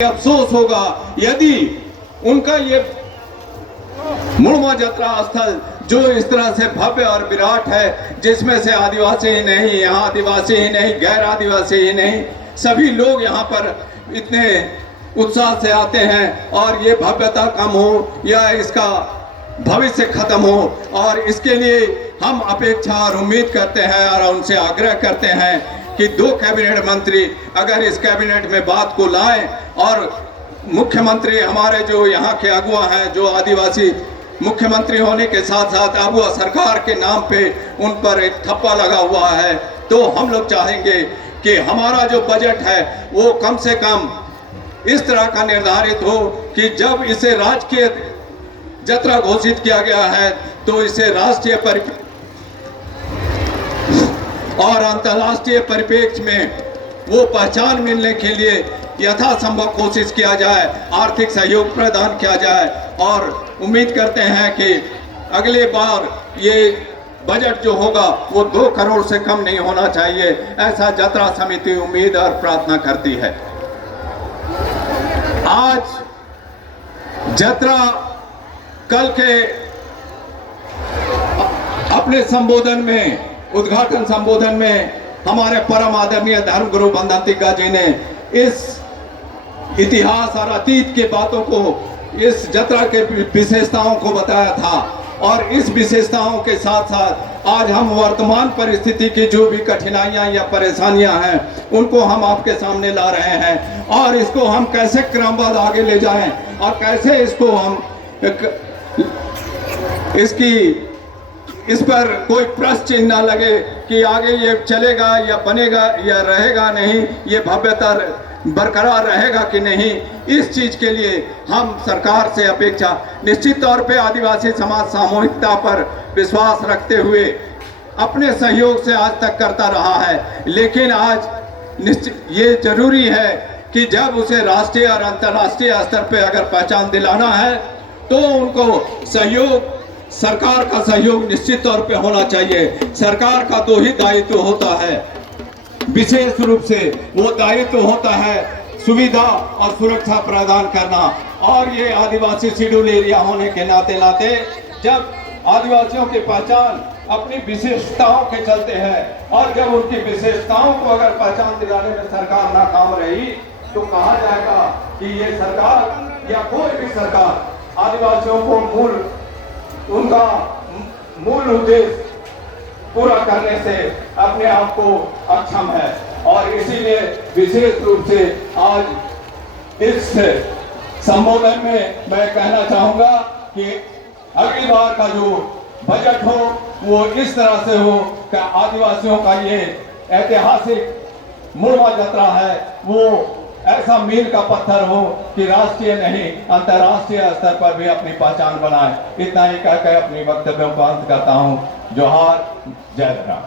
अफसोस होगा यदि उनका ये मुड़मा जत्रा स्थल जो इस तरह से भव्य और विराट है, जिसमें से आदिवासी ही नहीं, यहाँ आदिवासी ही नहीं, गैर आदिवासी ही नहीं, सभी लोग यहाँ पर इतने उत्साह से आते हैं और ये भव्यता कम हो या इसका भविष्य खत्म हो। और इसके लिए हम अपेक्षा और उम्मीद करते हैं और उनसे आग्रह करते हैं कि 2 कैबिनेट मंत्री अगर इस कैबिनेट में बात को लाएं और मुख्यमंत्री हमारे जो यहाँ के अगुआ हैं, जो आदिवासी मुख्यमंत्री होने के साथ साथ अगुआ सरकार के नाम पे उन पर एक ठप्पा लगा हुआ है, तो हम लोग चाहेंगे कि हमारा जो बजट है वो कम से कम इस तरह का निर्धारित हो कि जब इसे राजकीय जत्रा घोषित किया गया है तो इसे राष्ट्रीय और अंतर्राष्ट्रीय परिप्रेक्ष्य में वो पहचान मिलने के लिए यथासंभव कोशिश किया जाए, आर्थिक सहयोग प्रदान किया जाए। और उम्मीद करते हैं कि अगले बार ये बजट जो होगा वो 2 करोड़ से कम नहीं होना चाहिए, ऐसा जत्रा समिति उम्मीद और प्रार्थना करती है। आज जत्रा कल के अपने संबोधन में, उद्घाटन संबोधन में हमारे परम आदरणीय धर्मगुरु बंधन तिग्गा जी ने इस इतिहास और अतीत के बातों को, इस जत्रा के विशेषताओं को बताया था। और इस विशेषताओं के साथ साथ आज हम वर्तमान परिस्थिति की जो भी कठिनाइयां या परेशानियां हैं उनको हम आपके सामने ला रहे हैं और इसको हम कैसे क्रमबद्ध आगे ले जाएं और कैसे इसको हम इस पर कोई प्रश्न चिन्ह ना लगे कि आगे ये चलेगा या बनेगा या रहेगा नहीं, ये भव्यता बरकरार रहेगा कि नहीं। इस चीज के लिए हम सरकार से अपेक्षा, निश्चित तौर पे आदिवासी समाज सामूहिकता पर विश्वास रखते हुए अपने सहयोग से आज तक करता रहा है, लेकिन आज निश्चित ये जरूरी है कि जब उसे राष्ट्रीय और अंतर्राष्ट्रीय स्तर पे अगर पहचान दिलाना है तो उनको सहयोग, सरकार का सहयोग निश्चित तौर पे होना चाहिए। सरकार का 2 ही दायित्व होता है, विशेष रूप से वो दायित्व होता है सुविधा और सुरक्षा प्रदान करना। और ये आदिवासी शेड्यूल एरिया होने के नाते जब आदिवासियों की पहचान अपनी विशेषताओं के चलते हैं और जब उनकी विशेषताओं को अगर पहचान दिलाने में सरकार नाकाम रही तो कहा जाएगा कि ये सरकार या कोई भी सरकार आदिवासियों को उनका मूल उद्देश्य पूरा करने से अपने आप को अक्षम है। और इसीलिए विशेष रूप से आज इस संबोधन में मैं कहना चाहूंगा कि अगली बार का जो बजट हो वो इस तरह से हो कि आदिवासियों का ये ऐतिहासिक मुड़मा जत्रा है वो ऐसा मील का पत्थर हो कि राष्ट्रीय नहीं अंतर्राष्ट्रीय स्तर पर भी अपनी पहचान बनाए। इतना ही कहकर अपनी वक्तव्यों को अंत करता हूँ। जोहार, जय राम।